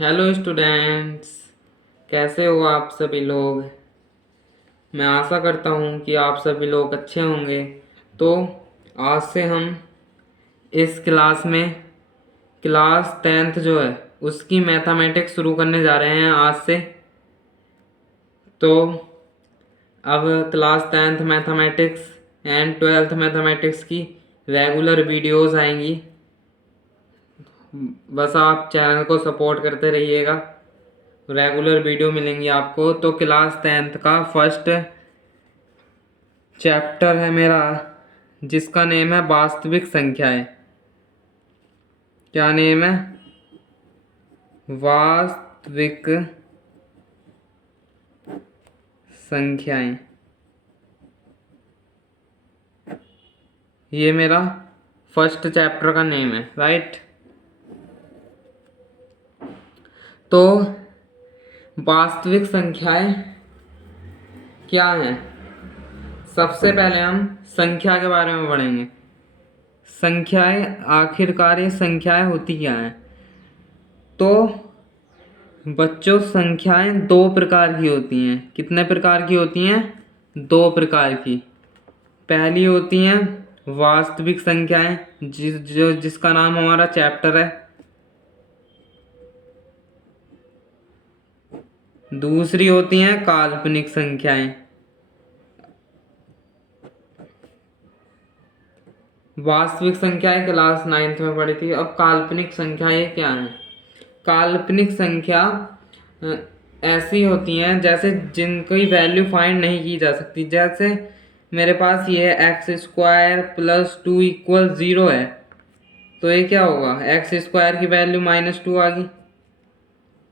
Hello students, कैसे हो आप सभी लोग। मैं आशा करता हूँ कि आप सभी लोग अच्छे होंगे। तो आज से हम इस क्लास में क्लास 10th जो है उसकी मैथमेटिक्स शुरू करने जा रहे हैं आज से। तो अब class 10th mathematics and 12th mathematics की रेगुलर वीडियोस आएंगी। बस आप चैनल को सपोर्ट करते रहिएगा, रेगुलर वीडियो मिलेंगी आपको। तो क्लास 10th का फर्स्ट चैप्टर है मेरा जिसका नेम है वास्तविक संख्याएं। क्या नेम है? वास्तविक संख्याएं। ये मेरा फर्स्ट चैप्टर का नेम है, राइट। तो वास्तविक संख्याएं क्या हैं? सबसे पहले हम संख्या के बारे में पढ़ेंगे। संख्याएं आखिरकार ये संख्याएं होती क्या हैं? तो बच्चों, संख्याएं दो प्रकार की होती हैं। कितने प्रकार की होती हैं? दो प्रकार की। पहली होती हैं वास्तविक संख्याएं, जिसका नाम हमारा चैप्टर है। दूसरी होती हैं काल्पनिक संख्याएं। वास्तविक संख्याएं क्लास 9th में पढ़ी थी। अब काल्पनिक संख्याएं क्या हैं? काल्पनिक संख्या ऐसी होती हैं जैसे जिनकी वैल्यू फाइंड नहीं की जा सकती। जैसे मेरे पास ये है x² + 2 = 0 है, तो ये क्या होगा? x² की वैल्यू -2 आ गई।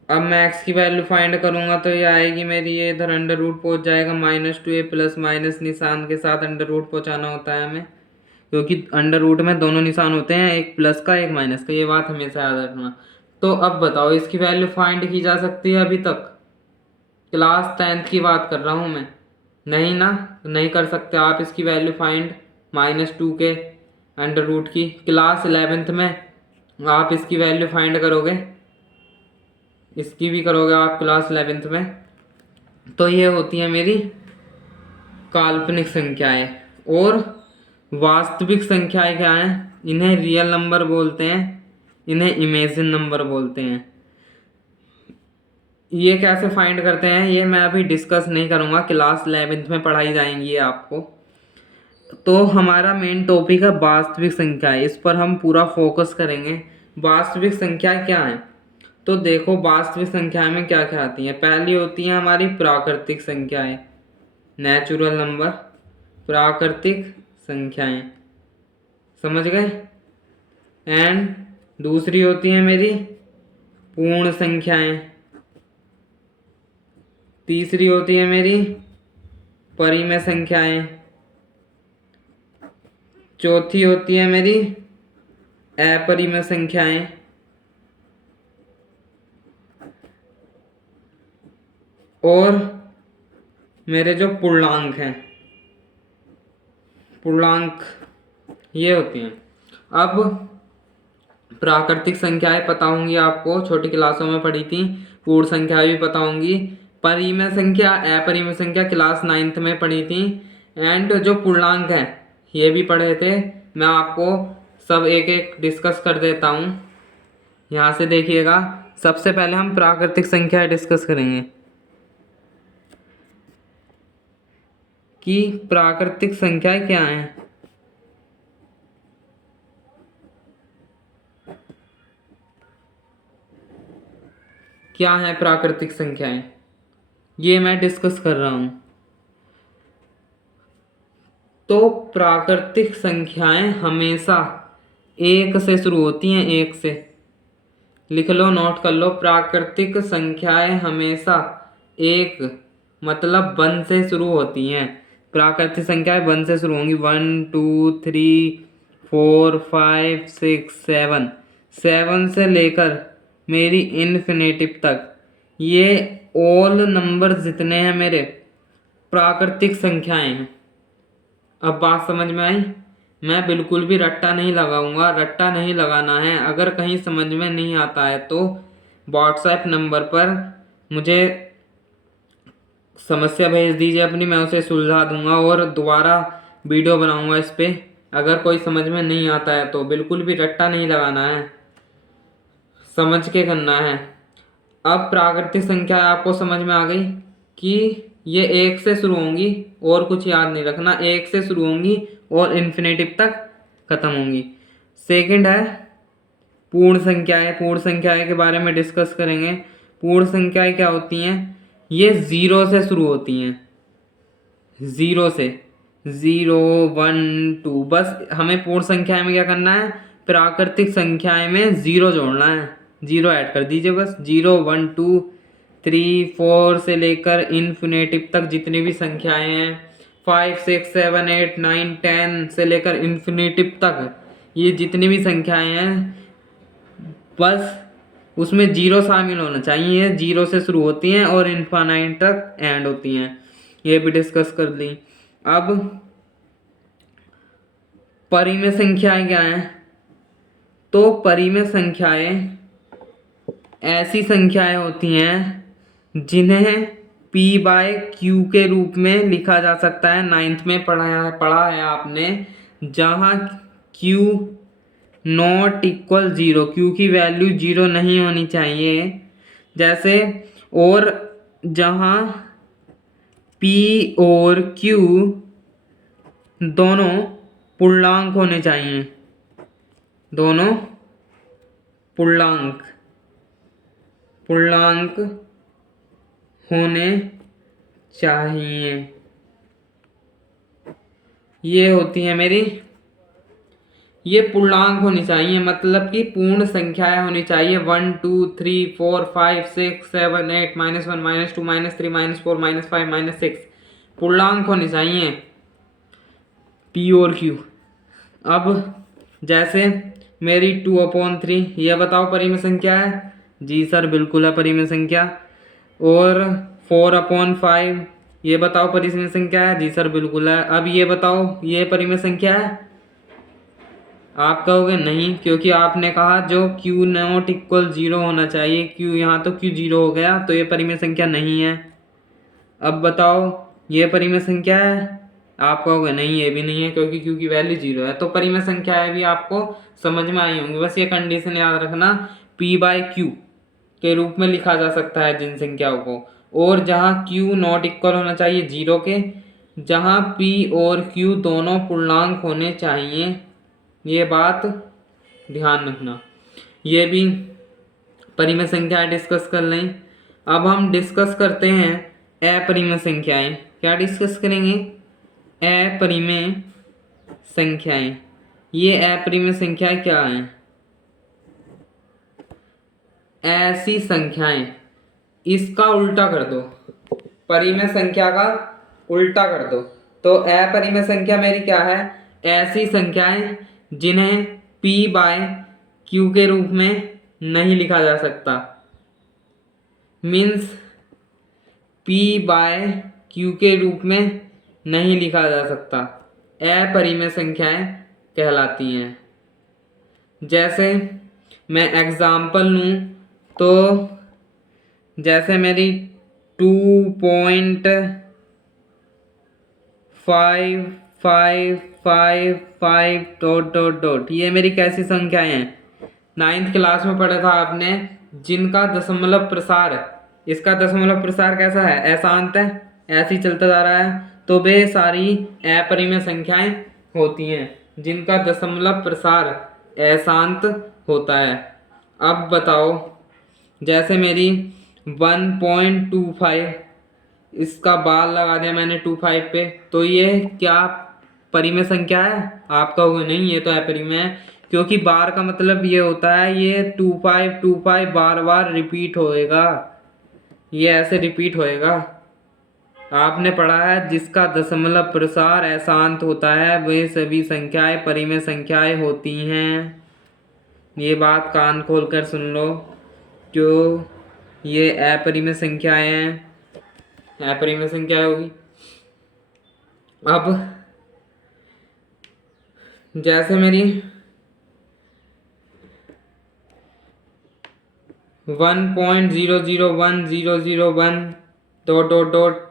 अब मैं x की वैल्यू फाइंड करूंगा तो ये आएगी मेरी, ये इधर अंडर रूट पहुंच जाएगा -2। ये प्लस माइनस निशान के साथ अंडर रूट पहुंचाना होता है हमें, क्योंकि अंडर रूट में दोनों निशान होते हैं, एक प्लस का एक माइनस का। ये बात हमेशा याद रखना। तो अब बताओ, इसकी वैल्यू फाइंड की जा सकती है अभी तक? क्लास 10th की बात कर रहा हूँ मैं। नहीं ना, नहीं कर सकते आप इसकी वैल्यू फाइंड -2 के अंडर रूट की। क्लास 11th में आप इसकी वैल्यू फाइंड करोगे, इसकी भी करोगे आप क्लास 11th में। तो ये होती है मेरी काल्पनिक संख्याएं। और वास्तविक संख्याएं क्या हैं? इन्हें रियल नंबर बोलते हैं, इन्हें इमेजिन नंबर बोलते हैं। ये कैसे फाइंड करते हैं ये मैं अभी डिस्कस नहीं करूँगा, क्लास 11th में पढ़ाई जाएंगी ये आपको। तो हमारा मेन टॉपिक है वास्तविक संख्या, इस पर हम पूरा फोकस करेंगे। वास्तविक संख्या क्या है? तो देखो, वास्तविक संख्या में क्या क्या आती हैं। पहली होती है हमारी प्राकृतिक संख्याएं, नेचुरल नंबर, प्राकृतिक संख्याएं, समझ गए। एंड दूसरी होती है मेरी पूर्ण संख्याएं। तीसरी होती है मेरी परिमेय संख्याएं। चौथी होती है मेरी अपरिमेय संख्याएं। और मेरे जो पूर्णांक हैं, पूर्णांक ये होती हैं। अब प्राकृतिक संख्याएं पता होंगी आपको, छोटी क्लासों में पढ़ी थी। पूर्ण संख्या भी पता होंगी। परिमेय संख्या, अपरिमेय संख्या क्लास 9th में पढ़ी थी। एंड जो पूर्णांक हैं ये भी पढ़े थे। मैं आपको सब एक एक डिस्कस कर देता हूँ। यहाँ से देखिएगा, सबसे पहले हम प्राकृतिक संख्या डिस्कस करेंगे कि प्राकृतिक संख्याएं क्या हैं। क्या है प्राकृतिक संख्याएं, ये मैं डिस्कस कर रहा हूं। तो प्राकृतिक संख्याएं हमेशा एक से शुरू होती हैं, एक से। लिख लो, नोट कर लो। प्राकृतिक संख्याएं हमेशा एक मतलब 1 से शुरू होती हैं। प्राकृतिक संख्याएं 1 से शुरू होंगी। 1 2 3 4 5 6 7, 7 से लेकर मेरी इन्फिनेटिव तक, ये ऑल नंबर जितने हैं मेरे प्राकृतिक संख्याएं हैं। अब बात समझ में आई? मैं बिल्कुल भी रट्टा नहीं लगाऊंगा, रट्टा नहीं लगाना है। अगर कहीं समझ में नहीं आता है तो व्हाट्सएप नंबर पर मुझे समस्या भेज दीजिए अपनी, मैं उसे सुलझा दूंगा और दोबारा वीडियो बनाऊंगा इस पे। अगर कोई समझ में नहीं आता है तो बिल्कुल भी रट्टा नहीं लगाना है, समझ के करना है। अब प्राकृतिक संख्या आपको समझ में आ गई कि ये एक से शुरू होंगी और कुछ याद नहीं रखना, एक से शुरू होंगी और इन्फिनेटिव तक खत्म होंगी। सेकंड है पूर्ण संख्याएं। पूर्ण संख्याएं के बारे में डिस्कस करेंगे। पूर्ण संख्याएं क्या होती हैं? ये जीरो से शुरू होती हैं, जीरो से, 0 1 2। बस हमें पूर्ण संख्याएं में क्या करना है? प्राकृतिक संख्याएं में जीरो जोड़ना है, जीरो ऐड कर दीजिए बस। 0 1 2 3 4 से लेकर इन्फिनेटिव तक जितनी भी संख्याएं हैं, 5 6 7 8 9 10 से लेकर इन्फिनेटिव तक ये जितनी भी संख्याएं हैं, बस उसमें जीरो शामिल होना चाहिए। जीरो से शुरू होती हैं और इन्फानाइट तक एंड होती हैं। ये भी डिस्कस कर ली। अब परिमेय संख्याएं क्या हैं? तो परिमेय संख्याएं ऐसी संख्याएं होती हैं जिन्हें p बाय क्यू के रूप में लिखा जा सकता है। 9th में पढ़ा है आपने, जहाँ q not equal zero, Q की वैल्यू जीरो नहीं होनी चाहिए जैसे, और जहाँ p और q दोनों पूर्णांक होने चाहिए, दोनों पूर्णांक होने चाहिए। ये होती है मेरी, ये पूर्णांक होनी चाहिए, मतलब कि पूर्ण संख्याएं होनी चाहिए। 1 2 3 4 5 6 7 8 -1 -2 -3 -4 -5 -6 पूर्णांक होनी चाहिए p और q। अब जैसे मेरी 2/3, ये बताओ परिमेय संख्या है? जी सर बिल्कुल है परिमेय संख्या। और 4/5, ये बताओ परिमेय संख्या है? जी सर बिल्कुल है। अब ये बताओ ये परिमेय संख्या है? आप कहोगे नहीं, क्योंकि आपने कहा जो q नॉट इक्वल जीरो होना चाहिए। q यहाँ तो q जीरो हो गया, तो ये परिमेय संख्या नहीं है। अब बताओ ये परिमेय संख्या है? आप कहोगे नहीं ये भी नहीं है, क्योंकि q की वैल्यू जीरो है। तो परिमेय संख्याएं भी आपको समझ में आई होंगी। बस ये कंडीशन याद रखना, p बाय क्यू के रूप में लिखा जा सकता है जिन संख्याओं को, और जहाँ q नॉट इक्वल होना चाहिए जीरो के, जहाँ p और q दोनों पूर्णांक होने चाहिए। ये बात ध्यान रखना। ये भी परिमेय संख्याएं डिस्कस कर लें। अब हम डिस्कस करते हैं अपरिमेय संख्याएं। क्या डिस्कस करेंगे? अपरिमेय संख्याएं। ये अपरिमेय संख्याएं क्या हैं? ऐसी संख्याएं, इसका उल्टा कर दो, परिमेय संख्या का उल्टा कर दो। तो अपरिमेय संख्या मेरी क्या है? ऐसी संख्याएं जिन्हें p बाय q के रूप में नहीं लिखा जा सकता, मीन्स p बाय q के रूप में नहीं लिखा जा सकता, अपरिमेय संख्याएं कहलाती हैं। जैसे मैं एग्जाम्पल लूँ तो जैसे मेरी 2.5555 डॉट डॉट डॉट, ये मेरी कैसी संख्याएं हैं? 9th क्लास में पढ़ा था आपने, जिनका दशमलव प्रसार, इसका दशमलव प्रसार कैसा है? अशांत है, ऐसे ही चलता जा रहा है। तो वे सारी अपरिमेय संख्याएं होती हैं जिनका दशमलव प्रसार अशांत होता है। अब बताओ जैसे मेरी 1.25, इसका बार लगा दिया मैंने 25 पे, तो ये क्या परिमेय संख्या है? आप कहोगे नहीं ये तो अपरिमेय है, क्योंकि बार का मतलब ये होता है ये 2525 बार बार रिपीट होएगा, ये ऐसे रिपीट होएगा। आपने पढ़ा है जिसका दशमलव प्रसार अशांत होता है वे सभी संख्याएं परिमेय संख्याएं होती हैं। ये बात कान खोल कर सुन लो, जो ये अपरिमेय संख्याएं हैं, अपरिमेय संख्या होगी। अब जैसे मेरी 1.001001 डॉट डॉट डॉट।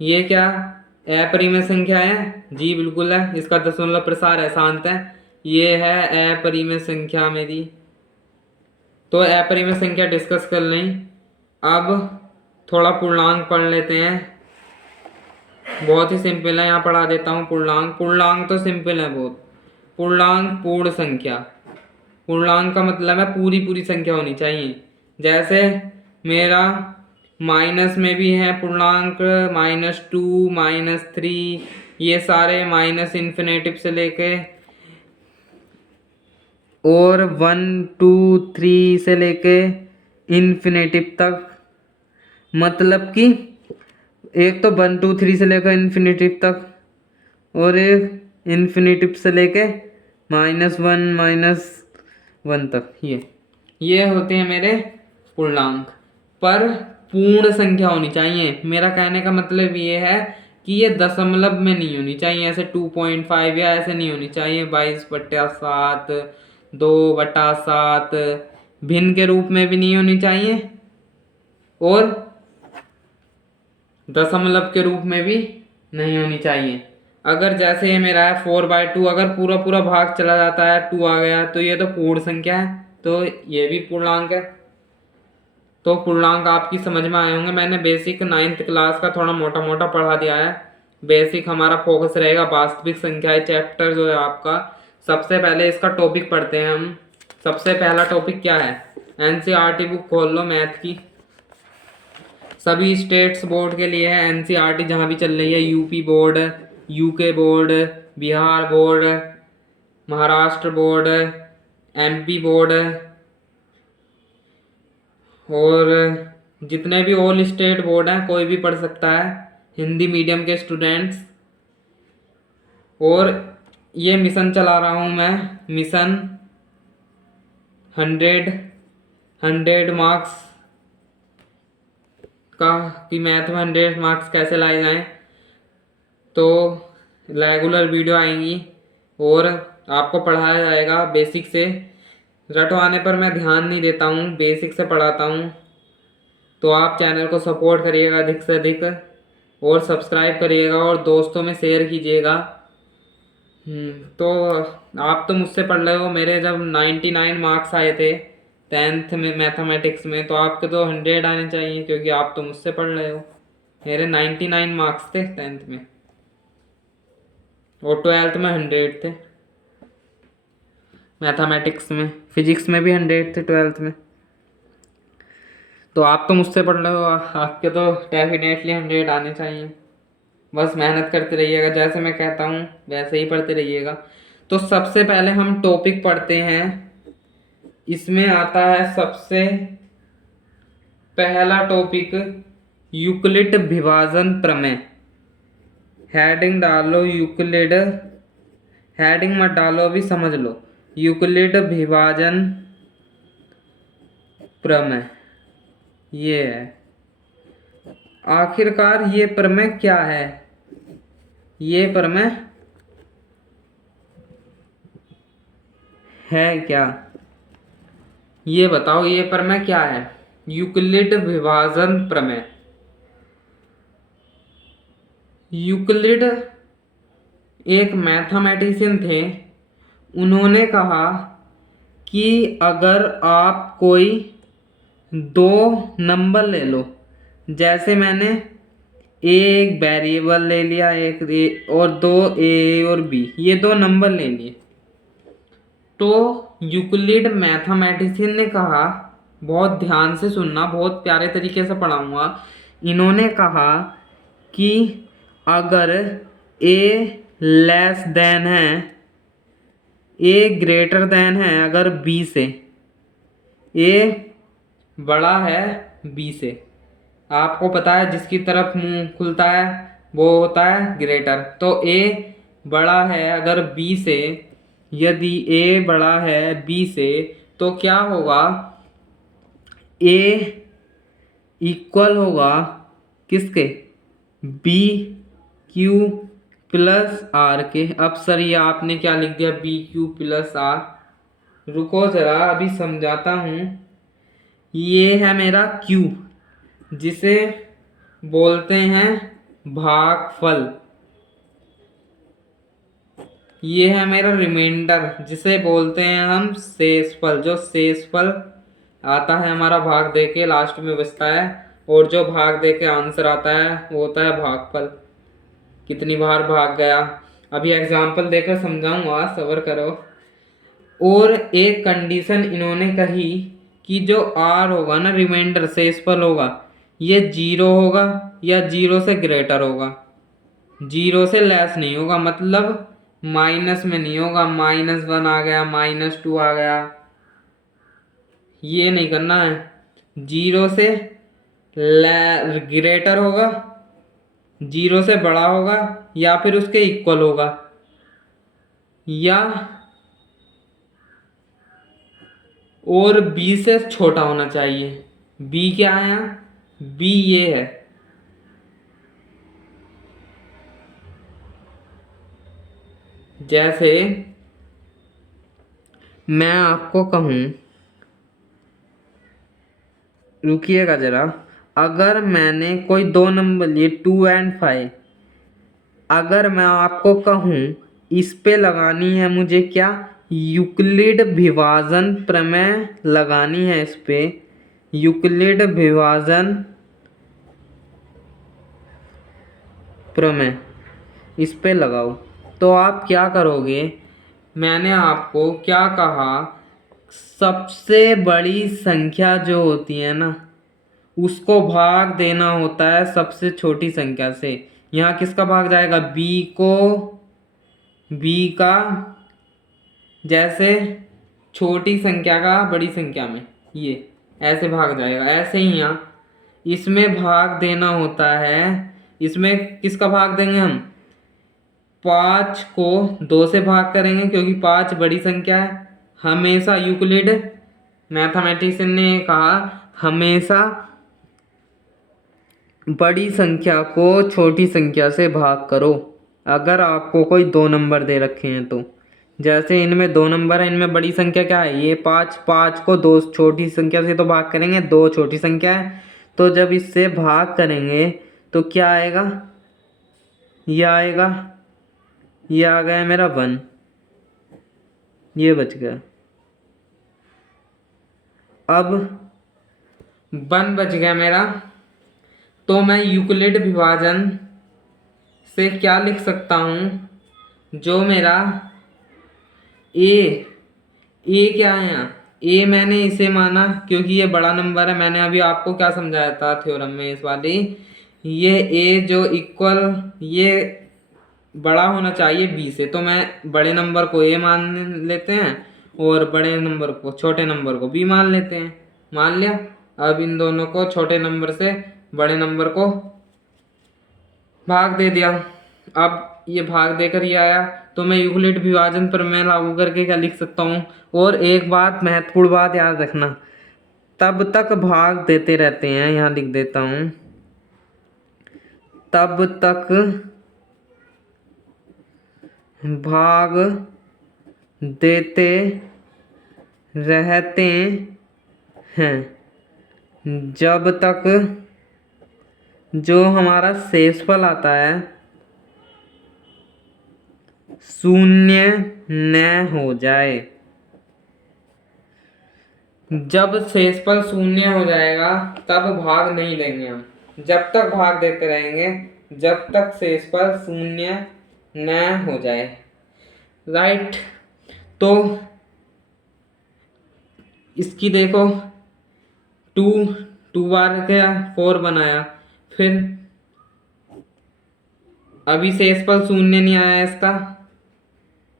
ये क्या अपरिमेय संख्या है? जी बिल्कुल है, इसका दशमलव प्रसार अशांत है। ये है अपरिमेय संख्या मेरी। तो अपरिमेय संख्या डिस्कस कर लें। अब थोड़ा पूर्णांक पढ़ लेते हैं। बहुत ही सिंपल है, यहाँ पढ़ा देता हूँ पूर्णांक। पूर्णांक तो सिंपल है बहुत। पूर्णांक पूर्ण संख्या। पूर्णांक का मतलब है पूरी पूरी संख्या होनी चाहिए। जैसे मेरा माइनस में भी है पूर्णांक, -2, -3, ये सारे माइनस इन्फिनेटिव से लेके और 1, 2, 3 से लेके इन्फिनेटिव तक। मतलब कि एक तो 1, 2, 3 से लेकर इन्फिनेटिव तक और एक इन्फिनेटिव से लेके -1, -1 तक। ये होते हैं मेरे पूर्णांक। पर पूर्ण संख्या होनी चाहिए। मेरा कहने का मतलब ये है कि ये दशमलव में नहीं होनी चाहिए, ऐसे 2.5 या ऐसे नहीं होनी चाहिए 22/7, 2/7, भिन्न के रूप में भी नहीं होनी चाहिए और दशमलव के रूप में भी नहीं होनी चाहिए। अगर जैसे ये मेरा है 4/2, अगर पूरा पूरा भाग चला जाता है 2 आ गया तो ये तो पूर्ण संख्या है, तो ये भी पूर्णांक है। तो पूर्णांक आपकी समझ में आए होंगे। मैंने बेसिक 9th क्लास का थोड़ा मोटा मोटा पढ़ा दिया है। बेसिक हमारा फोकस रहेगा वास्तविक संख्याएं चैप्टर जो है आपका। सबसे पहले इसका टॉपिक पढ़ते हैं हम। सबसे पहला टॉपिक क्या है? एनसीईआरटी बुक खोल लो मैथ की। सभी स्टेट्स बोर्ड के लिए है एनसीईआरटी, जहाँ भी चल रही है। UP board, UK board, Bihar board, Maharashtra board, MP board और जितने भी ऑल स्टेट बोर्ड हैं कोई भी पढ़ सकता है, हिंदी मीडियम के स्टूडेंट्स। और ये मिशन चला रहा हूँ मैं, मिशन 100 मार्क्स का, कि मैथ में 100 मार्क्स कैसे लाए जाएं। तो रेगुलर वीडियो आएंगी और आपको पढ़ाया जाएगा बेसिक से। रटवाने पर मैं ध्यान नहीं देता हूँ, बेसिक से पढ़ाता हूँ। तो आप चैनल को सपोर्ट करिएगा अधिक से अधिक और सब्सक्राइब करिएगा और दोस्तों में शेयर कीजिएगा। तो आप तो मुझसे पढ़ रहे हो। मेरे जब 99 मार्क्स आए थे 10th में मैथमेटिक्स में, तो आपके तो 100 आने चाहिए, क्योंकि आप तो मुझसे पढ़ रहे हो। मेरे 99 मार्क्स थे 10th में और 12th में 100 थे मैथमेटिक्स में। फिजिक्स में भी 100 थे 12th में। तो आप तो मुझसे पढ़ रहे हो, आपके तो डेफिनेटली 100 आने चाहिए। बस मेहनत करते रहिएगा, जैसे मैं कहता हूँ वैसे ही पढ़ते रहिएगा। तो सबसे पहले हम टॉपिक पढ़ते हैं। इसमें आता है सबसे पहला टॉपिक यूक्लिड विभाजन प्रमेय। हेडिंग डालो यूक्लिड, हेडिंग मत डालो अभी, समझ लो। यूक्लिड विभाजन प्रमेय ये है। आखिरकार ये प्रमेय क्या है? ये प्रमेय है क्या? ये बताओ, ये प्रमेय क्या है? यूक्लिड विभाजन प्रमेय। यूक्लिड एक मैथमेटिशियन थे। उन्होंने कहा कि अगर आप कोई दो नंबर ले लो, जैसे मैंने एक वेरिएबल ले लिया, एक ए और दो ए और बी, ये दो नंबर ले लिए। तो यूक्लिड मैथमेटिशियन ने कहा, बहुत ध्यान से सुनना, बहुत प्यारे तरीके से पढ़ाऊंगा। इन्होंने कहा कि अगर ए लेस देन है, ए ग्रेटर देन है अगर बी से, ए बड़ा है बी से। आपको पता है जिसकी तरफ मुंह खुलता है वो होता है ग्रेटर। तो ए बड़ा है अगर बी से, यदि ए बड़ा है बी से, तो क्या होगा? ए इक्वल होगा किसके? बी क्यू प्लस आर के। अब सर ये आपने क्या लिख दिया, बी क्यू प्लस आर? रुको जरा, अभी समझाता हूँ। ये है मेरा Q, जिसे बोलते हैं भागफल। ये है मेरा रिमाइंडर, जिसे बोलते हैं हम शेषफल। जो शेषफल आता है हमारा भाग दे के लास्ट में बचता है, और जो भाग दे के आंसर आता है वो होता है भागफल। कितनी बार भाग गया, अभी एग्जाम्पल देकर समझाऊंगा, सब्र करो। और एक कंडीशन इन्होंने कही कि जो आर होगा ना, रिमाइंडर शेषफल होगा, ये 0 होगा या 0 से ग्रेटर होगा, 0 से लेस नहीं होगा। मतलब माइनस में नहीं होगा, -1 आ गया, -2 आ गया, ये नहीं करना है। 0 से ग्रेटर होगा, 0 से बड़ा होगा, या फिर उसके इक्वल होगा, या और b से छोटा होना चाहिए। b क्या है यहाँ, b ये है। जैसे मैं आपको कहूँ, रुकिएगा जरा, अगर मैंने कोई दो नंबर लिए 2 और 5, अगर मैं आपको कहूँ इस पे लगानी है मुझे क्या, यूक्लिड विभाजन प्रमेय लगानी है, इस पे यूक्लिड विभाजन प्रमेय इस पे लगाओ, तो आप क्या करोगे। मैंने आपको क्या कहा, सबसे बड़ी संख्या जो होती है ना, उसको भाग देना होता है सबसे छोटी संख्या से। यहाँ किसका भाग जाएगा, b को, b का, जैसे छोटी संख्या का बड़ी संख्या में, ये ऐसे भाग जाएगा। ऐसे ही यहाँ इसमें भाग देना होता है, इसमें किसका भाग देंगे हम, 5 को 2 से भाग करेंगे, क्योंकि 5 बड़ी संख्या है। हमेशा यूक्लिड मैथमेटिशियन ने कहा, हमेशा बड़ी संख्या को छोटी संख्या से भाग करो। अगर आपको कोई 2 नंबर दे रखे हैं तो, जैसे इनमें 2 नंबर है, इनमें बड़ी संख्या क्या है, ये 5, 5 को 2 छोटी संख्या से तो भाग करेंगे, 2 छोटी संख्या है, तो जब इससे भाग करेंगे तो क्या आएगा, ये आएगा, ये आ गया मेरा 1, ये बच गया। अब 1 बच गया मेरा, तो मैं यूक्लिड विभाजन से क्या लिख सकता हूँ, जो मेरा ए क्या है यहाँ, ए मैंने इसे माना क्योंकि ये बड़ा नंबर है। मैंने अभी आपको क्या समझाया था थ्योरम में इस वाली, ये ए जो इक्वल, ये बड़ा होना चाहिए बी से, तो मैं बड़े नंबर को ए मान लेते हैं और बड़े नंबर को, छोटे नंबर को बी मान लेते हैं। मान लिया। अब इन दोनों को, छोटे नंबर से बड़े नंबर को भाग दे दिया। अब ये भाग देकर ये आया, तो मैं यूक्लिड विभाजन प्रमेय लागू करके क्या लिख सकता हूँ। और एक बात, महत्वपूर्ण बात याद रखना, तब तक भाग देते रहते हैं, यहाँ लिख देता हूँ, तब तक भाग देते रहते हैं जब तक जो हमारा शेषफल आता है 0 न हो जाए। जब शेषफल 0 हो जाएगा तब भाग नहीं देंगे हम, जब तक भाग देते रहेंगे जब तक शेषफल 0 न हो जाए। राइट, तो इसकी देखो, 2 बार क्या 4 बनाया, फिर अभी शेषफल 0 नहीं आया इसका,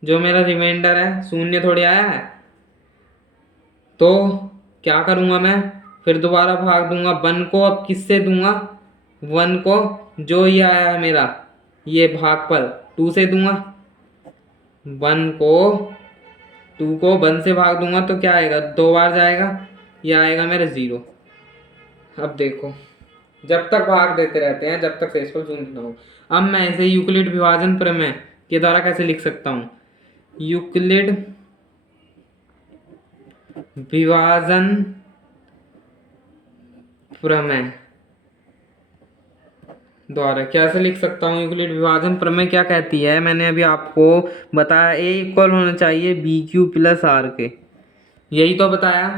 जो मेरा रिमाइंडर है 0 थोड़ी आया है, तो क्या करूँगा मैं, फिर दोबारा भाग दूंगा 1 को। अब किससे दूंगा, 1 को, जो ये आया है मेरा ये भागफल 2 से दूंगा, 1 को 2 को 1 से भाग दूंगा तो क्या आएगा, 2 बार जाएगा, ये आएगा मेरा 0। अब देखो, जब तक भाग देते रहते हैं जब तक शेषफल 0 ना हो। अब मैं इसे यूक्लिड विभाजन प्रमेय के द्वारा कैसे लिख सकता हूँ, यूक्लिड विभाजन प्रमेय द्वारा कैसे लिख सकता हूँ? यूक्लिड विभाजन प्रमेय क्या कहती है? मैंने अभी आपको बताया ए इक्वल होना चाहिए बी क्यू प्लस आर के, यही तो बताया।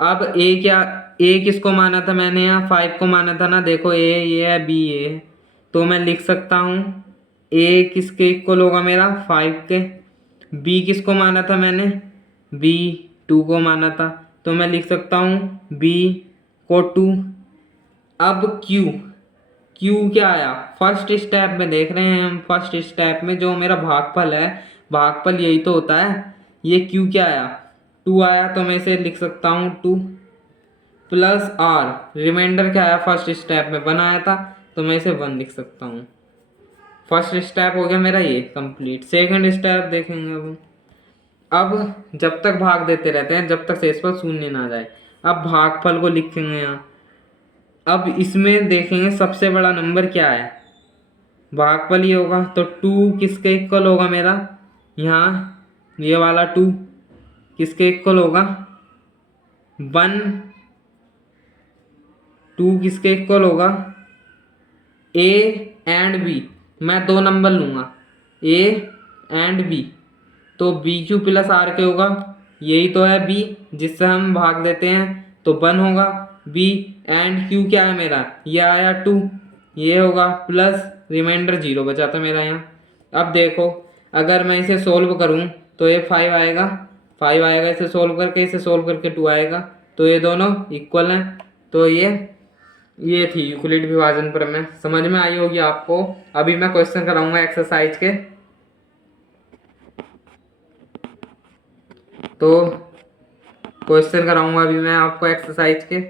अब ए क्या, ए किसको माना था मैंने? यहाँ 5 को माना था ना। देखो ए ये है, बी ये है, तो मैं लिख सकता हूँ ए किसके इक्वल होगा मेरा? 5 के। बी किसको माना था मैंने? बी 2 को माना था, तो मैं लिख सकता हूँ बी को 2। अब क्यू, क्यू क्या आया? फर्स्ट स्टेप में देख रहे हैं हम, फर्स्ट स्टेप में जो मेरा भागफल है, भागफल यही तो होता है। ये क्यू क्या आया? 2 आया, तो मैं इसे लिख सकता हूँ 2 प्लस आर, रिमाइंडर क्या आया? फर्स्ट स्टेप में 1 आया था, तो मैं इसे 1 लिख सकता हूँ। फर्स्ट स्टेप हो गया मेरा ये कंप्लीट। सेकंड स्टेप देखेंगे अब जब तक भाग देते रहते हैं जब तक शेषफल शून्य ना आ जाए। अब भागफल को लिखेंगे यहाँ। अब इसमें देखेंगे सबसे बड़ा नंबर क्या है, भागफल ये होगा, तो 2 किसके इक्वल होगा मेरा? यहाँ ये वाला 2 किसके इक्वल होगा? 1। 2 किसके इक्वल होगा? A and B. मैं 2 नंबर लूँगा, ए एंड बी, तो बी क्यू प्लस आर के होगा, यही तो है बी जिससे हम भाग देते हैं, तो 1 होगा। बी एंड क्यू क्या है मेरा? ये आया 2, ये होगा प्लस रिमाइंडर 0 बचा था मेरा यहाँ। अब देखो अगर मैं इसे सोल्व करूँ तो ये 5 आएगा, 5 आएगा, इसे सोल्व करके, इसे सोल्व करके 2 आएगा, तो ये दोनों इक्वल हैं। तो ये थी यूक्लिड विभाजन प्रमेय। समझ में आई होगी आपको। अभी मैं क्वेश्चन कराऊंगा एक्सरसाइज के, तो क्वेश्चन कराऊंगा अभी मैं आपको एक्सरसाइज के।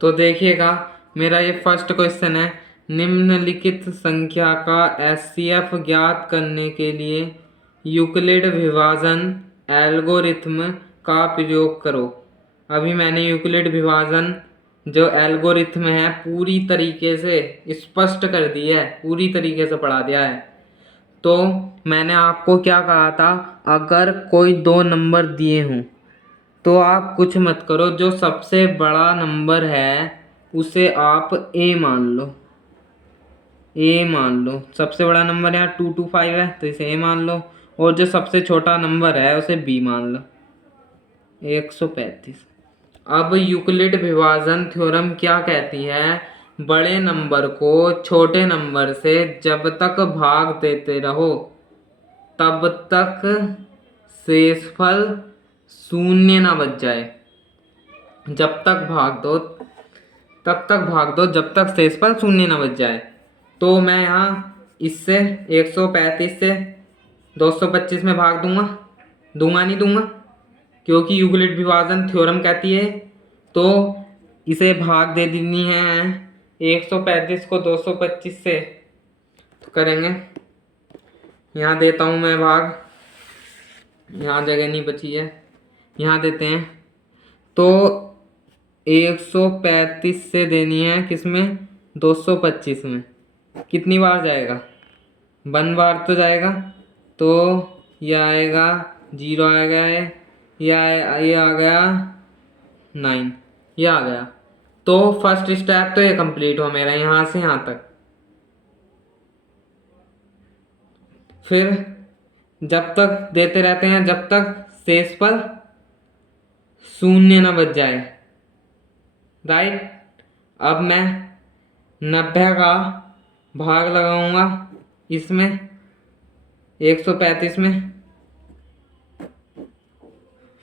तो देखिएगा मेरा ये फर्स्ट क्वेश्चन है, निम्नलिखित संख्या का एचसीएफ ज्ञात करने के लिए यूक्लिड विभाजन एल्गोरिथ्म का प्रयोग करो। अभी मैंने यूक्लिड विभाजन जो एल्गोरिथ्म है पूरी तरीके से स्पष्ट कर दी है, पूरी तरीके से पढ़ा दिया है। तो मैंने आपको क्या कहा था, अगर कोई 2 नंबर दिए हों तो आप कुछ मत करो, जो सबसे बड़ा नंबर है उसे आप ए मान लो, ए मान लो। सबसे बड़ा नंबर यहाँ 225 है, तो इसे ए मान लो, और जो सबसे छोटा नंबर है उसे बी मान लो, 135। अब यूक्लिड विभाजन थ्योरम क्या कहती है? बड़े नंबर को छोटे नंबर से जब तक भाग देते रहो तब तक शेषफल शून्य ना बच जाए। जब तक भाग दो तब तक भाग दो जब तक शेषफल शून्य ना बच जाए। तो मैं यहाँ इससे 135 से 225 में भाग दूंगा नहीं दूंगा, क्योंकि यूक्लिड विभाजन थ्योरम कहती है। तो इसे भाग दे देनी है 135 को 225 से, तो करेंगे। यहाँ देता हूँ मैं भाग, यहाँ जगह नहीं बची है, यहाँ देते हैं। तो 135 से देनी है किसमें? 225 में। कितनी बार जाएगा? 1 बार तो जाएगा, तो यह आएगा 0 आएगा, ये आ गया 9, ये आ गया। तो फर्स्ट स्टेप तो ये कंप्लीट हो मेरा यहाँ से यहाँ तक। फिर जब तक देते रहते हैं जब तक शेषफल शून्य न बच जाए, राइट। अब मैं 90 का भाग लगाऊंगा इसमें 135 में,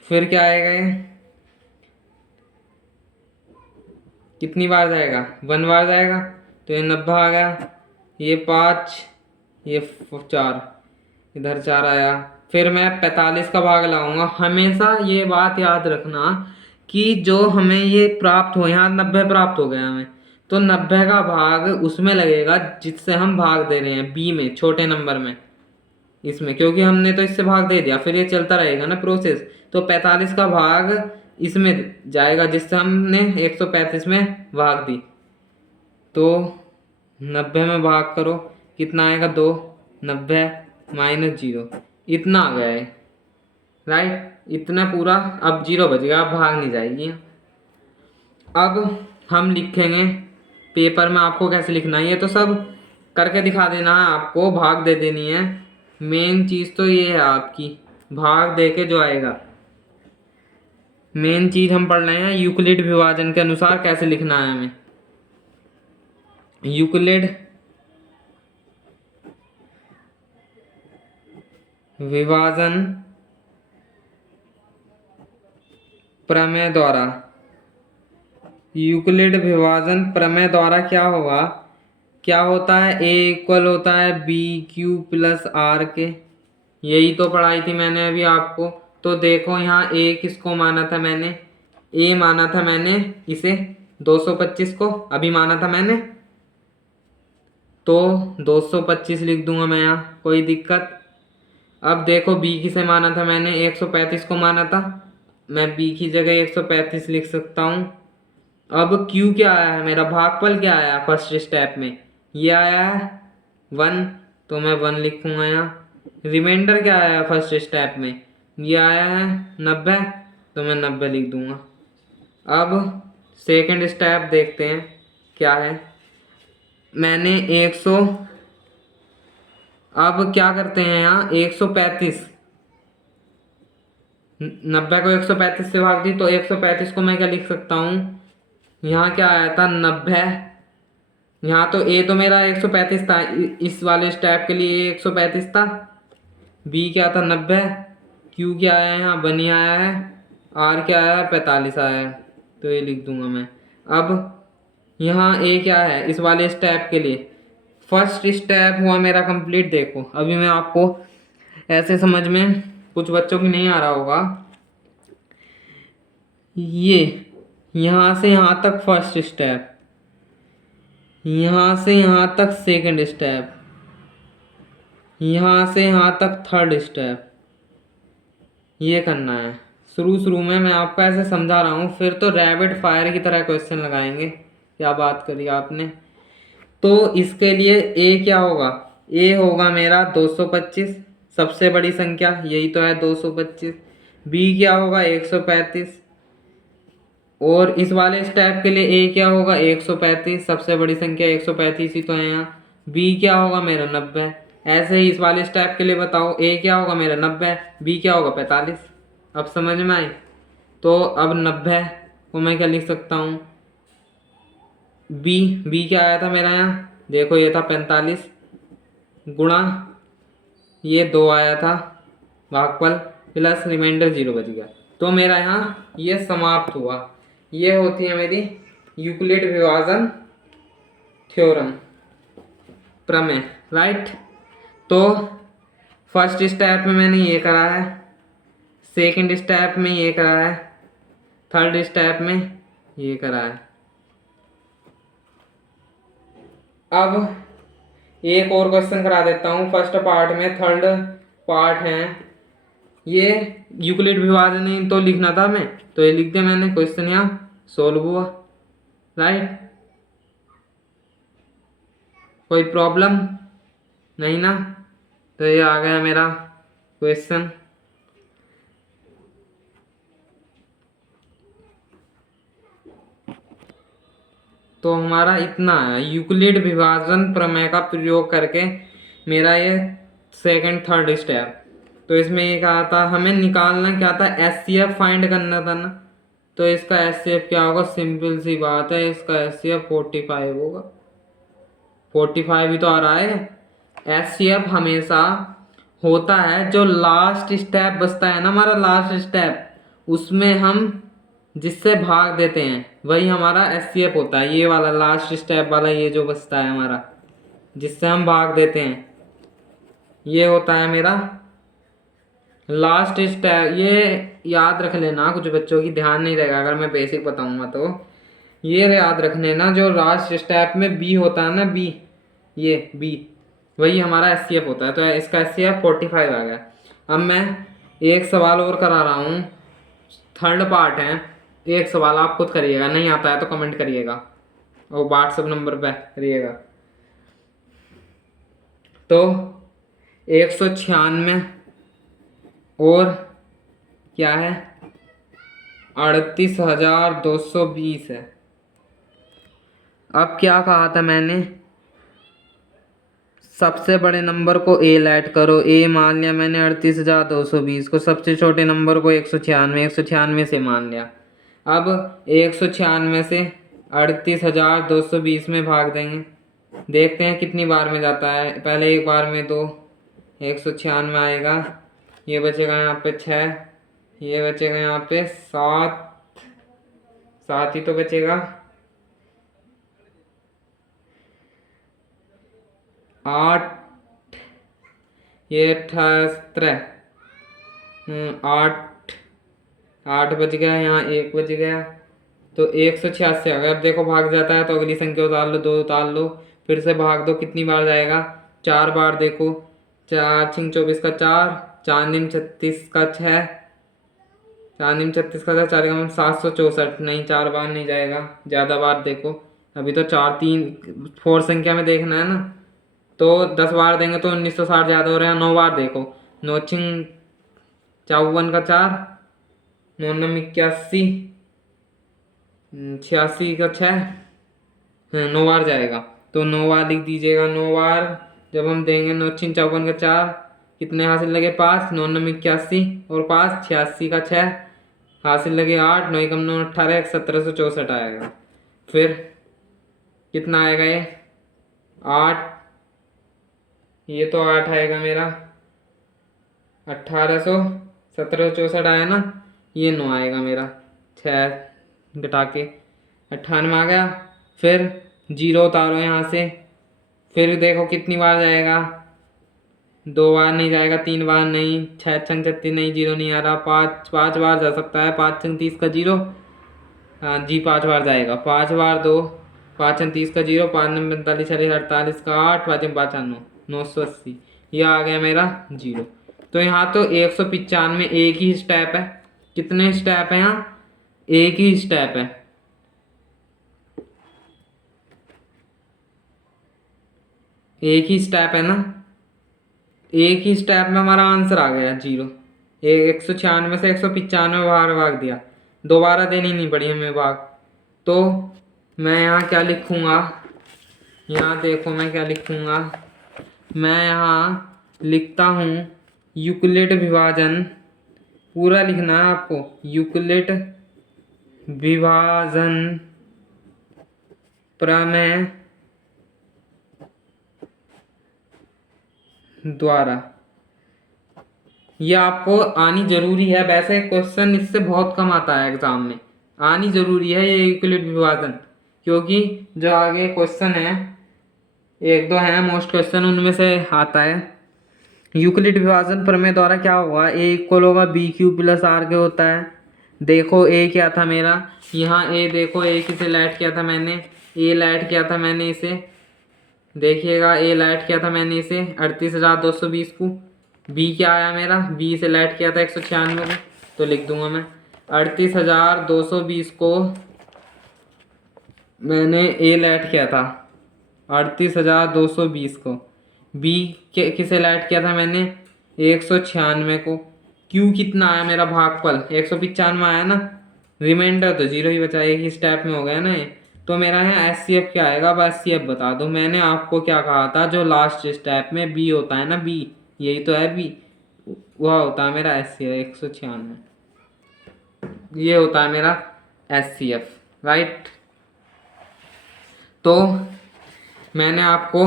फिर क्या आएगा? ये कितनी बार जाएगा? 1 बार जाएगा, तो ये 90 आ गया, ये 5, ये 4, इधर 4 आया। फिर मैं 45 का भाग लगाऊंगा। हमेशा ये बात याद रखना कि जो हमें ये प्राप्त हो, यहाँ 90 प्राप्त हो गया हमें, तो 90 का भाग उसमें लगेगा जिससे हम भाग दे रहे हैं, बी में, छोटे नंबर में, इसमें, क्योंकि हमने तो इससे भाग दे दिया। फिर ये चलता रहेगा ना प्रोसेस, तो 45 का भाग इसमें जाएगा जिससे हमने 135 में भाग दी। तो 90 में भाग करो, कितना आएगा? 2, 90 -0, इतना आ गया है। राइट, इतना पूरा। अब 0 बच गया, अब भाग नहीं जाएगी। अब हम लिखेंगे पेपर में, आपको कैसे लिखना है ये तो सब करके दिखा देना है, आपको भाग दे देनी है। मेन चीज़ तो ये है आपकी, भाग दे के जो आएगा। मेन चीज़ हम पढ़ रहे हैं यूक्लिड विभाजन के अनुसार कैसे लिखना है हमें। यूक्लिड विभाजन प्रमेय द्वारा, यूक्लिड विभाजन प्रमेय द्वारा क्या होगा, क्या होता है, ए इक्वल होता है बी क्यू प्लस आर के। यही तो पढ़ाई थी मैंने अभी आपको। तो देखो यहाँ ए किसको माना था मैंने, ए माना था मैंने इसे 225 को अभी माना था मैंने, तो 225 लिख दूंगा मैं यहाँ, कोई दिक्कत। अब देखो बी किसे माना था मैंने, 135 को माना था, मैं बी की जगह 135 लिख सकता हूँ। अब क्यू क्या आया है मेरा, भागफल क्या आया फर्स्ट स्टेप में, ये आया है 1, तो मैं 1 लिखूंगा यहाँ। रिमाइंडर क्या आया फर्स्ट स्टेप में, ये आया है 90, तो मैं 90 लिख दूंगा। अब सेकंड स्टेप देखते हैं क्या है। मैंने 100, अब क्या करते हैं यहाँ 135, 90 को 135 से भाग दी, तो 135 को मैं क्या लिख सकता हूँ, यहाँ क्या आया था 90, यहाँ तो ए तो मेरा 135 था, इस वाले स्टेप के लिए 135 था, बी क्या था 90, क्यू क्या आया है यहाँ 1 ही आया है, आर क्या आया है 45 आया है, तो ये लिख दूंगा मैं। अब यहाँ ए क्या है इस वाले स्टेप के लिए, फर्स्ट स्टेप हुआ मेरा कंप्लीट। देखो अभी मैं आपको ऐसे समझ में, कुछ बच्चों की नहीं आ रहा होगा, ये यहाँ से यहाँ तक फर्स्ट स्टेप, यहाँ से यहाँ तक सेकंड स्टेप, यहाँ से यहाँ तक थर्ड स्टेप, ये करना है। शुरू में मैं आपको ऐसे समझा रहा हूँ, फिर तो रैपिड फायर की तरह क्वेश्चन लगाएंगे। क्या बात करी आपने। तो इसके लिए ए क्या होगा, ए होगा मेरा 225, सबसे बड़ी संख्या यही तो है 225। बी क्या होगा 135, और इस वाले स्टेप के लिए ए क्या होगा 135, सबसे बड़ी संख्या 135 ही तो है यहाँ। बी क्या होगा मेरा 90। ऐसे ही इस वाले स्टेप के लिए बताओ, ए क्या होगा मेरा 90, बी क्या होगा 45। अब समझ में आई। तो अब 90 को मैं क्या लिख सकता हूँ, बी क्या आया था मेरा यहाँ, देखो ये था 45 गुणा ये 2 आया था भागफल, प्लस रिमाइंडर 0 बच गया, तो मेरा यहाँ ये समाप्त हुआ। ये होती है मेरी यूक्लिड विभाजन थ्योरम प्रमेय, राइट। तो फर्स्ट स्टेप में मैंने ये करा है, सेकंड स्टेप में ये करा है, थर्ड स्टेप में ये करा है। अब एक और क्वेश्चन करा देता हूँ फर्स्ट पार्ट में, थर्ड पार्ट है ये यूक्लिड विभाजन ही तो लिखना था मैं, तो ये लिख दिया मैंने, क्वेश्चन यहाँ सोल्व हुआ, राइट। कोई प्रॉब्लम नहीं ना, तो ये आ गया मेरा क्वेश्चन। तो हमारा इतना है यूक्लिड विभाजन प्रमेय का प्रयोग करके मेरा ये सेकंड थर्ड स्टेप। तो इसमें ये कहा था हमें निकालना क्या था, एचसीएफ फाइंड करना था ना। तो इसका एचसीएफ क्या होगा, सिंपल सी बात है, इसका एचसीएफ 45 होगा। 45 ही तो आ रहा है। एचसीएफ हमेशा होता है जो लास्ट स्टेप बचता है ना हमारा, लास्ट स्टेप, उसमें हम जिससे भाग देते हैं वही हमारा एचसीएफ होता है। ये वाला लास्ट स्टेप वाला, ये जो बचता है हमारा जिससे हम भाग देते हैं, ये होता है मेरा लास्ट स्टेप। ये याद रख लेना, कुछ बच्चों की ध्यान नहीं रहेगा अगर मैं बेसिक बताऊंगा तो। ये याद रख लेना जो लास्ट स्टेप में बी होता है ना, बी, ये बी वही हमारा एचसीएफ होता है। तो इसका एचसीएफ 45 आ गया। अब मैं एक सवाल और करा रहा हूँ, थर्ड पार्ट है। एक सवाल आप खुद करिएगा, नहीं आता है तो कमेंट करिएगा और व्हाट्सएप नंबर पे करिएगा। तो 196 और क्या है? 38,220 है। अब क्या कहा था मैंने? सबसे बड़े नंबर को ए ऐड करो। ए मान लिया मैंने 38,220 को, सबसे छोटे नंबर को 196 से मान लिया। अब 196 से 38,220 में भाग देंगे, देखते हैं कितनी बार में जाता है। पहले एक बार में 2, 196 आएगा, ये बचेगा यहाँ पे 6, ये बचेगा यहाँ पे 7, 7 ही तो बचेगा, 8, ये 18, 8, 8 बच गया, यहाँ 1 बच गया, तो 186 आ गया। अब देखो भाग जाता है तो अगली संख्या उतार लो, 2 उतार लो, फिर से भाग दो, कितनी बार जाएगा? 4 बार। देखो 4 छिंग 24 का 4, 4 निम 36 का 6, 4 निम 36 का 6, 4 का 764, नहीं 4 बार नहीं जाएगा, ज़्यादा बार। देखो अभी तो 4 3 4 संख्या में देखना है ना, तो 10 बार देंगे तो 1960 ज़्यादा हो रहा है। 9 बार देखो, 9 छिंग 54 का 4, 9 नम 81, 86 का 6, 9 बार जाएगा, तो 9 बार लिख दीजिएगा। 9 बार जब हम देंगे, 9 छिंग 54 का 4, कितने हासिल लगे? 5, 9 नम 81 और 5, 86 का 6, हासिल लगे 8, 9 एकम 9 18, 1764 आएगा। फिर कितना आएगा ये? 8, ये तो 8 आएगा मेरा, 1800, 1764 आया ना, ये 9 आएगा मेरा, 6 घटा के 98 आ गया। फिर 0 उतारो यहाँ से, फिर देखो कितनी बार जाएगा? 2 बार नहीं जाएगा, 3 बार नहीं, 6 छंग 36 नहीं, 0 नहीं आ रहा, 5 बार जा सकता है, 5 छंग 30 का 0, हाँ जी 5 बार जाएगा, 5 बार 2, 5 छंग 30 का 0, 5 नम 45 छः 48 का 8, 5 55, 980, यह आ गया मेरा 0। तो यहाँ तो 195 एक ही स्टेप है। कितने स्टेप है यहाँ? एक ही स्टेप है, एक ही स्टेप है ना, एक ही स्टेप में हमारा आंसर आ गया 0। 196 से 195 बार भाग दिया, दोबारा देनी नहीं पड़ी हमें भाग। तो मैं यहाँ क्या लिखूँगा? यहाँ देखो मैं क्या लिखूँगा, मैं यहाँ लिखता हूँ यूक्लिड विभाजन, पूरा लिखना है आपको, यूक्लिड विभाजन प्रमेय द्वारा। ये आपको आनी जरूरी है, वैसे क्वेश्चन इससे बहुत कम आता है एग्जाम में, आनी जरूरी है ये यूक्लिड विभाजन, क्योंकि जो आगे क्वेश्चन है, 1-2 हैं मोस्ट क्वेश्चन, उनमें से आता है। यूक्लिड विभाजन प्रमेय द्वारा क्या होगा? ए इक्वल होगा बी क्यू प्लस आर के होता है। देखो ए क्या था मेरा, यहाँ ए देखो, ए किसे लैट किया था मैंने? ए लैट किया था मैंने इसे, देखिएगा ए लैट किया था मैंने इसे 38,220 को। बी क्या आया मेरा? बी से लैट किया था 196 को, तो लिख दूंगा मैं 38,220 को मैंने ए लैट किया था, 38,220 को। बी के किसे लैट किया था मैंने? 196 को। क्यू कितना आया मेरा? भागफल 195 आया ना, रिमाइंडर तो 0 ही बचा, एक ही स्टेप में हो गया ना ये। तो मेरा यहाँ एचसीएफ क्या आएगा? अब एचसीएफ बता दो। मैंने आपको क्या कहा था, जो लास्ट स्टेप में बी होता है ना, बी, यही तो है बी, वह होता है मेरा एचसीएफ। 196 ये होता है मेरा एचसीएफ, राइट। तो मैंने आपको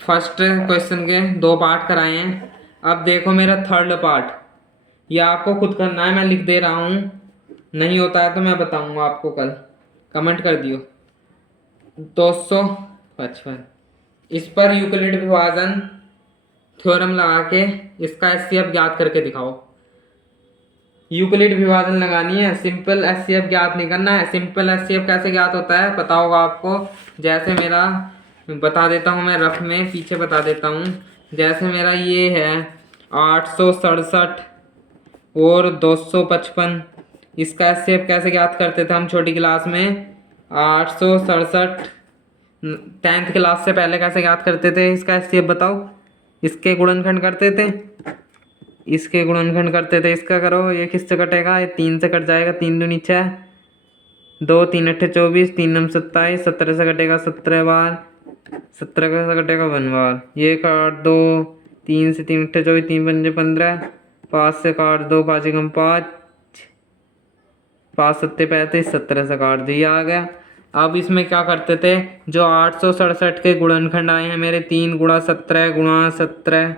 फर्स्ट क्वेश्चन के 2 पार्ट कराए हैं। अब देखो मेरा थर्ड पार्ट, ये आपको खुद करना है, मैं लिख दे रहा हूँ, नहीं होता है तो मैं बताऊंगा आपको कल, कमेंट कर दियो। 255 इस पर यूक्लिड विभाजन थ्योरम लगा के इसका एचसीएफ ज्ञात करके दिखाओ। यूक्लिड विभाजन लगानी है, सिंपल एचसीएफ ज्ञात नहीं करना है। सिंपल एचसीएफ कैसे ज्ञात होता है पता होगा आपको, जैसे मेरा बता देता हूँ मैं, रफ में पीछे बता देता हूँ। जैसे मेरा ये है 867 और 255, इसका एचसीएफ कैसे ज्ञात करते थे हम छोटी क्लास में? 867 10th क्लास से पहले कैसे ज्ञात करते थे इसका एचसीएफ बताओ? इसके गुणनखंड करते थे, इसके गुणनखंड करते थे, इसका करो, ये किससे कटेगा, ये 3 से कट जाएगा, 3 दूनी 6, 2 3 8 24, 3 9 27, 17 से कटेगा 17 बार, 17 का से कटेगा 1 बार, ये काट दो, 3 से 3 8 24, 3 पंजे 15, 5 से काट दो, 5 एकम 5, 5 सत्ते 35, 17 से काट दिया, आ गया। अब इसमें क्या करते थे, जो 867 के गुणनखंड आए हैं मेरे 3 गुणा 17 गुणा 17,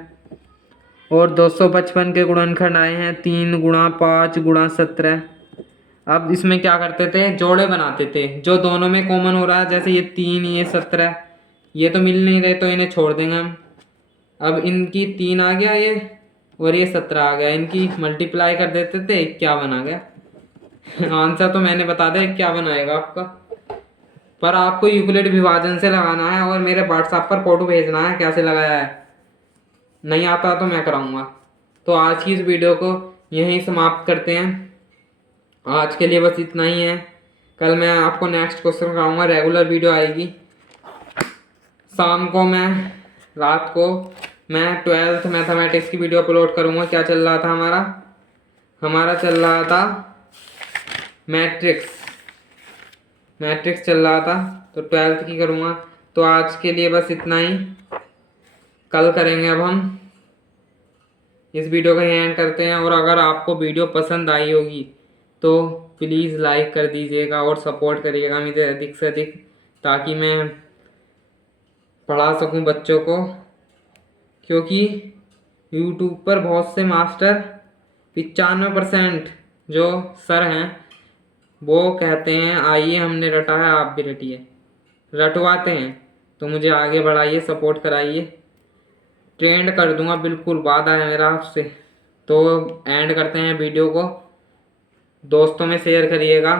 और 255 के गुणनखंड आए हैं 3 गुणा 5 गुणा 17। अब इसमें क्या करते थे, जोड़े बनाते थे, जो दोनों में कॉमन हो रहा है, जैसे ये 3 ये 17, ये तो मिल नहीं रहे तो इन्हें छोड़ देंगे हम। अब इनकी 3 आ गया ये, और ये 17 आ गया, इनकी मल्टीप्लाई कर देते थे, 51 आ गया। आंसर तो मैंने बता दिया 51 आएगा आपका, पर आपको यूक्लिड विभाजन से लगाना है और मेरे व्हाट्सएप पर फोटो भेजना है कैसे लगाया है, नहीं आता तो मैं कराऊंगा। तो आज की इस वीडियो को यहीं समाप्त करते हैं, आज के लिए बस इतना ही है। कल मैं आपको नेक्स्ट क्वेश्चन कराऊंगा, रेगुलर वीडियो आएगी शाम को, मैं रात को मैं 12th मैथमेटिक्स की वीडियो अपलोड करूंगा। क्या चल रहा था हमारा चल रहा था मैट्रिक्स चल रहा था, तो 12th की करूंगा। तो आज के लिए बस इतना ही, कल करेंगे। अब हम इस वीडियो का एंड करते हैं, और अगर आपको वीडियो पसंद आई होगी तो प्लीज़ लाइक कर दीजिएगा और सपोर्ट करिएगा मुझे अधिक से अधिक, ताकि मैं पढ़ा सकूं बच्चों को, क्योंकि यूट्यूब पर बहुत से मास्टर 95% जो सर हैं वो कहते हैं आइए हमने रटा है आप भी रटिए, रटवाते हैं। तो मुझे आगे बढ़ाइए, सपोर्ट कराइए, ट्रेंड कर दूंगा, बिल्कुल वादा है मेरा आपसे। तो एंड करते हैं वीडियो को, दोस्तों में शेयर करिएगा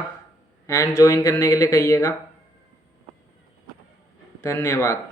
एंड ज्वाइन करने के लिए कहिएगा। धन्यवाद।